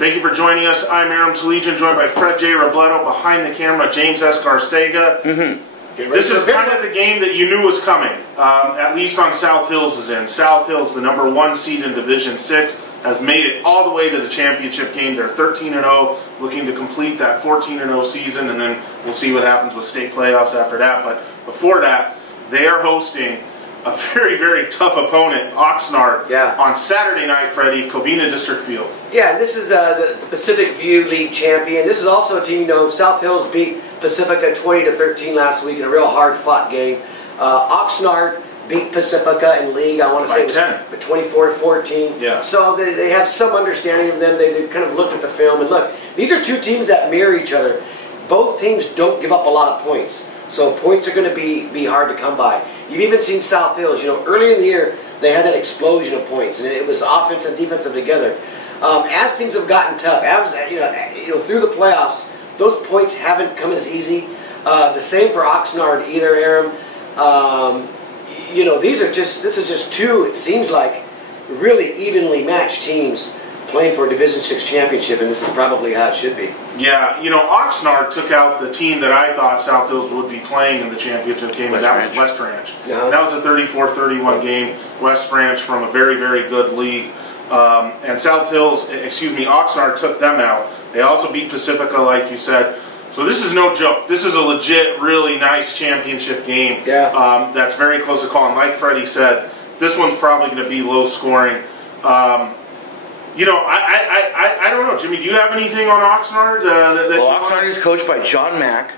Thank you for joining us. I'm Aram Talegian, joined by Fred J. Robledo, behind the camera, James S. Garcega. This is kind of the game that you knew was coming, at least on South Hills' end. South Hills, the #1 seed in Division 6, has made it all the way to the championship game. They're 13-0, looking to complete that 14-0 season, and then we'll see what happens with state playoffs after that. But before that, they are hosting a very, very tough opponent, Oxnard, on Saturday night, Freddie, Covina District Field. Yeah, this is the Pacific View League champion. This is also a team, South Hills beat Pacifica 20-13 last week in a real hard-fought game. Oxnard beat Pacifica in league, I want to say it was 24-14. Yeah. So they have some understanding of them. They've kind of looked at the film, and look, these are two teams that mirror each other. Both teams don't give up a lot of points. So points are going to be hard to come by. You've even seen South Hills. Early in the year, they had an explosion of points, and it was offense and defensive together. As things have gotten tough, through the playoffs, those points haven't come as easy. The same for Oxnard either, Aram. This is just two, it seems like, really evenly matched teams playing for a Division 6 championship, and this is probably how it should be. Yeah, Oxnard took out the team that I thought South Hills would be playing in the championship game, and that was West Ranch. And that was a 34-31 game. West Ranch from a very, very good league. And Oxnard took them out. They also beat Pacifica, like you said. So this is no joke. This is a legit, really nice championship game. That's very close to call. And like Freddie said, this one's probably going to be low scoring. I don't know, Jimmy. Do you have anything on Oxnard? Oxnard is coached by John Mack,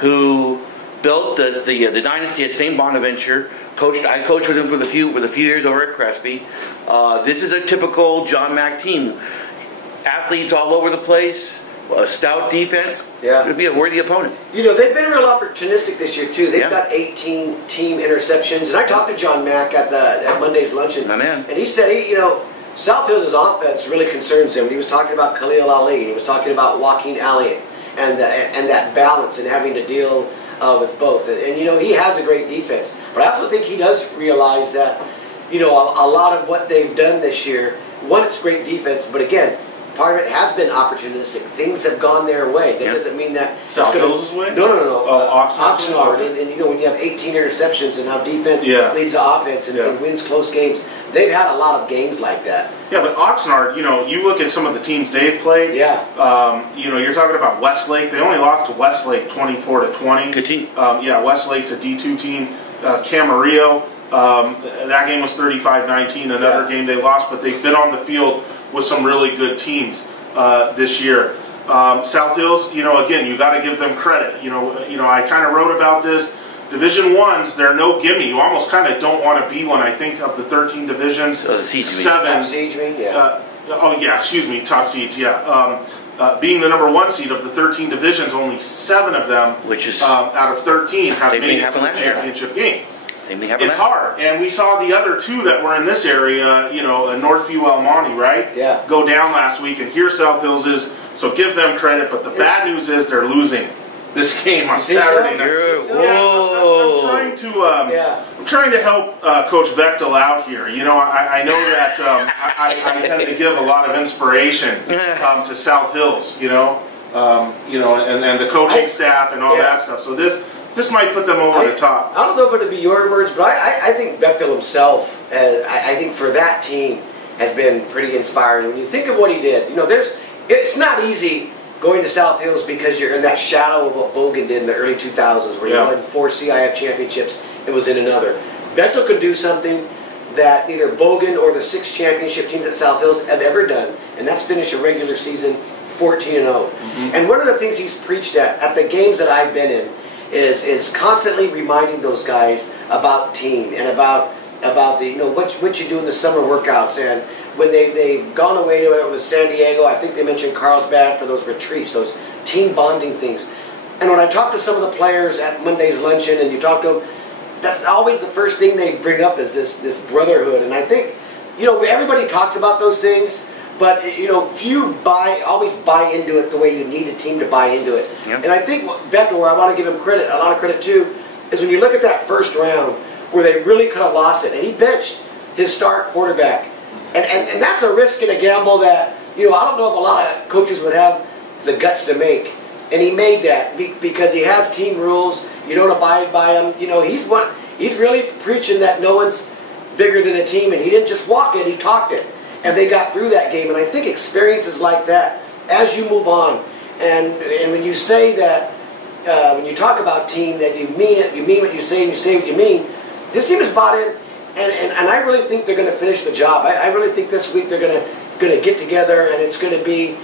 who built the dynasty at St. Bonaventure. I coached with him for the few years over at Crespi. This is a typical John Mack team. Athletes all over the place. A stout defense. It would be a worthy opponent. They've been real opportunistic this year too. They've got 18 team interceptions, and I talked to John Mack at Monday's luncheon, and he said South Hills' offense really concerns him. He was talking about Khalil Ali, and he was talking about Joaquin Alliot, and that balance and having to deal with both. And he has a great defense, but I also think he does realize that a lot of what they've done this year, one, it's great defense, but again, part of it has been opportunistic. Things have gone their way. That doesn't mean that South Hills' way? No. Oxnard. And when you have 18 interceptions and how defense leads to offense and wins close games, they've had a lot of games like that. Yeah, but Oxnard, you look at some of the teams they've played. You're talking about Westlake. They only lost to Westlake 24-20. Good team. Westlake's a D2 team. Camarillo, that game was 35-19. Another game they lost, but they've been on the field with some really good teams this year. South Hills, again, you got to give them credit. I kind of wrote about this. Division 1s, they're no gimme. You almost kind of don't want to be one. I think of the 13 divisions, 7. Top seeds, you mean? Top seeds, being the #1 seed of the 13 divisions, only 7 of them, which is out of 13, have made it to the championship game. It's hard, and we saw the other 2 that were in this area, Northview El Monte, right? Go down last week, and here South Hills is, so give them credit, but the bad news is they're losing this game on Saturday night. I'm trying to help Coach Bechtel out here. I know that I tend to give a lot of inspiration to South Hills, and the coaching staff and all that stuff. So this might put them over the top. I don't know if it would be your words, but I think Bechtel himself, I think for that team, has been pretty inspiring. When you think of what he did, it's not easy going to South Hills because you're in that shadow of what Bogan did in the early 2000s, where you won 4 CIF championships, it was in another. Bechtel could do something that neither Bogan or the 6 championship teams at South Hills have ever done, and that's finish a regular season 14-0. And one of the things he's preached at the games that I've been in, is constantly reminding those guys about team and about the what you do in the summer workouts, and when they've gone away to it with San Diego. I think they mentioned Carlsbad for those retreats, those team bonding things. And when I talk to some of the players at Monday's luncheon, and you talk to them, that's always the first thing they bring up is this brotherhood. And I think everybody talks about those things, but few always buy into it the way you need a team to buy into it. And I think Bechtel, where I want to give him a lot of credit too, is when you look at that first round where they really could have lost it, and he benched his star quarterback, and that's a risk and a gamble that I don't know if a lot of coaches would have the guts to make. And he made that because he has team rules. You don't abide by them. He's really preaching that no one's bigger than a team, and he didn't just walk it, he talked it. And they got through that game. And I think experiences like that, as you move on, and when you say that, when you talk about team, that you mean it, you mean what you say, and you say what you mean, this team is bought in, and I really think they're going to finish the job. I really think this week they're going to get together, and it's going to be,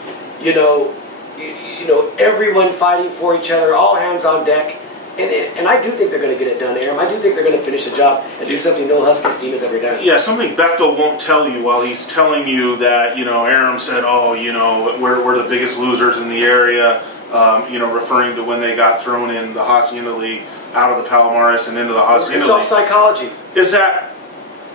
everyone fighting for each other, all hands on deck. And I do think they're going to get it done, Aram. I do think they're going to finish the job and do something no Huskies team has ever done. Yeah, something Bechtel won't tell you while he's telling you that, Aram said, we're the biggest losers in the area, referring to when they got thrown in the Hacienda League out of the Palomares and into the Hacienda League. It's all psychology. Is that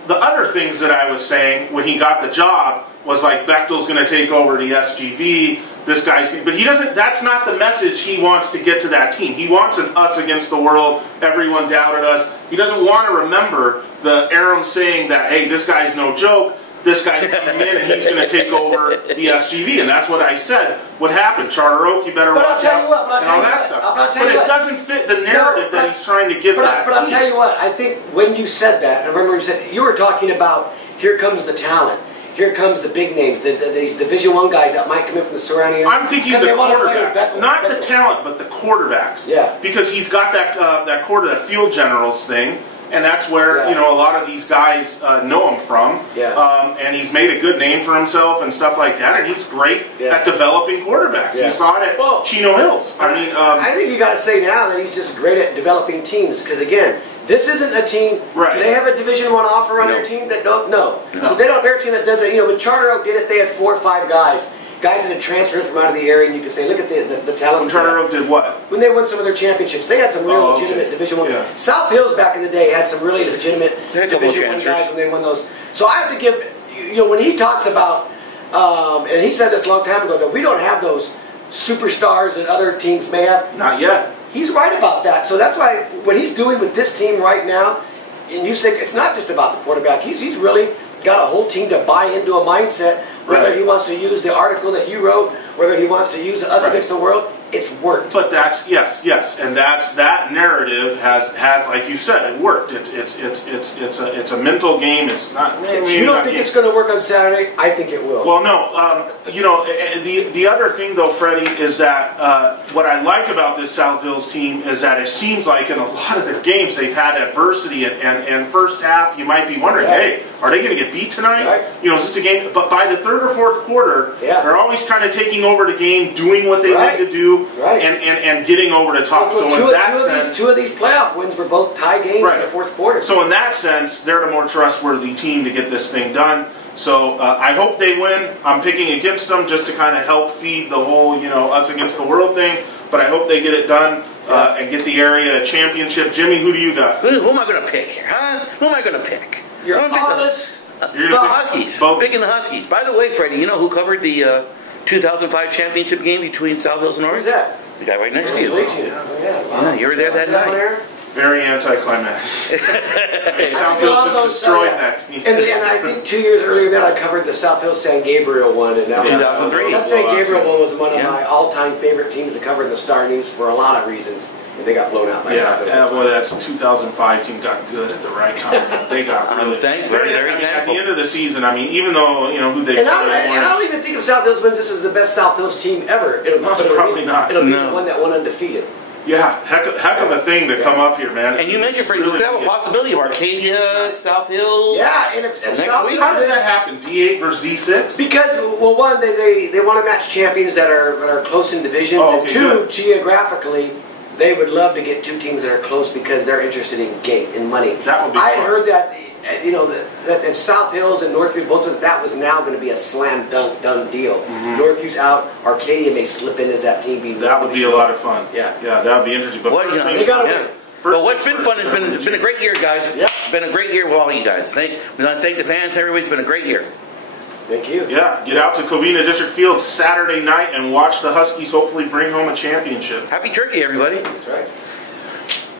the other things that I was saying when he got the job was like Bechtel's going to take over the SGV. This guy's, but he doesn't. That's not the message he wants to get to that team. He wants an us against the world. Everyone doubted us. He doesn't want to remember the Aram saying that, hey, this guy's no joke. This guy's coming in and he's going to take over the SGV, and that's what I said. What happened? Charter Oak, you better watch out. But it doesn't fit the narrative that he's trying to give that team. But I'll tell you what. I think when you said that, I remember you were talking about here comes the talent. Here comes the big names, these Division I guys that might come in from the surrounding areas. I'm thinking the quarterbacks, not the talent, but the quarterbacks. Yeah. Because he's got that field generals thing, and that's where a lot of these guys know him from. Yeah. And he's made a good name for himself and stuff like that, and he's great at developing quarterbacks. You saw it at Chino Hills. I think you got to say now that he's just great at developing teams, because again, this isn't a team. Right. Do they have a Division I offer on their team that don't? No. So they don't. Their team that does it. When Charter Oak did it, they had 4 or 5 guys that had transferred from out of the area, and you can say, look at the talent. When Charter Oak did what? When they won some of their championships, they had some real legitimate Division I. Yeah. South Hills back in the day had some really legitimate Division I guys when they won those. So I have to give, when he talks about, and he said this a long time ago, that we don't have those superstars that other teams may have. Not yet. He's right about that. So that's why what he's doing with this team right now, and you say it's not just about the quarterback. He's really got a whole team to buy into a mindset, whether he wants to use the article that you wrote, whether he wants to use us against the world. It's worked. But that's yes, and that narrative has like you said, it worked. It's a mental game. It's not. You don't think it's going to work on Saturday? I think it will. Well, no. The other thing though, Freddie, is that what I like about this South Hills team is that it seems like in a lot of their games they've had adversity, and first half you might be wondering, hey, are they going to get beat tonight? Right. Is this a game? But by the 3rd or 4th quarter, they're always kind of taking over the game, doing what they need to do. Right. And getting over the top. So in that sense, two of these playoff wins were both tie games in the 4th quarter. So in that sense, they're the more trustworthy team to get this thing done. So I hope they win. I'm picking against them just to kind of help feed the whole, us against the world thing. But I hope they get it done and get the area a championship. Jimmy, who do you got? Who am I going to pick here, huh? Who am I going to pick? You're honest. The Huskies. Picking the Huskies. By the way, Freddie, you know who covered the 2005 championship game between South Hills and Orange? Who's that? The guy right next to you. Yeah, you were there that night. Very anticlimactic. South Hills just destroyed that team. And I think 2 years earlier than that, I covered the South Hills San Gabriel one. And that 2003. That San Gabriel one was one of my all-time favorite teams to cover in the Star News for a lot of reasons. And they got blown out by South Hills. Yeah, boy, that 2005 team got good at the right time. They got really very at the end of the season. I mean, even though who they and I don't even think if South Hills wins, this is the best South Hills team ever. It'll probably not. It'll be the one that won undefeated. Yeah, heck of a thing to come up here, man. And you mentioned, Freddie, we have a possibility of Arcadia, South Hills. Yeah, and if South Hills, how does that happen? D8 versus D6? Because one, they want to match champions that are close in divisions, and two, geographically, they would love to get 2 teams that are close because they're interested in money. That would be fun. I had heard that that if South Hills and Northview both of that was now going to be a slam done deal. Northview's out, Arcadia may slip in as that team being. That would be a lot of fun. Yeah, that would be interesting. But they got to win. But what's been fun has been a great year, guys. Yeah. It's been a great year with all you guys. We want to thank the fans. Everybody's been a great year. Thank you. Yeah, get out to Covina District Field Saturday night and watch the Huskies hopefully bring home a championship. Happy Turkey, everybody. That's right.